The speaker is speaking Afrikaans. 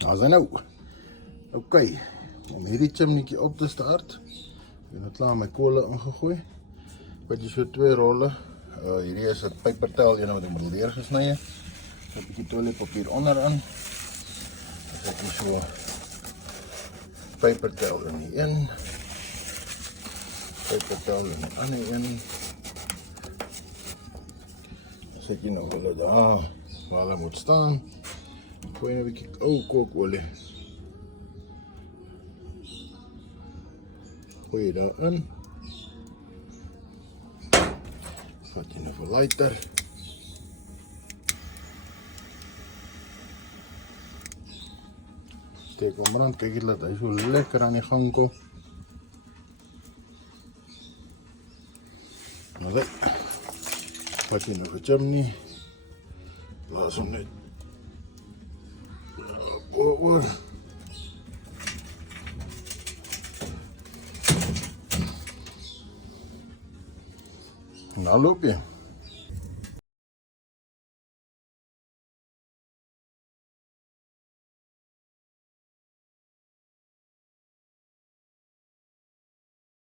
Daar's hy nou. Ok, om hierdie chimneytjie op te start, ek het nou klaar my kolle ingegooi. Wat jy so 2 rolle. Hierdie is 'n pypertel, een wat ek moet leer gesnye. So 'n bietjie toiletpapier onderin. Dan sit jy so pypertel in die een. Pypertel in die ander een. Dan sit jy nou hulle daar waar hulle moet staan. Gooi nou 'n bietjie ou kookolie. Gooi je daarin. Vat je nog een lighter. Steek hem brand. Kijk je dat hij zo lekker aan die gang komt. Allee. Vat je nog een chimney. Blaas hem net. Oor. En dan loop je.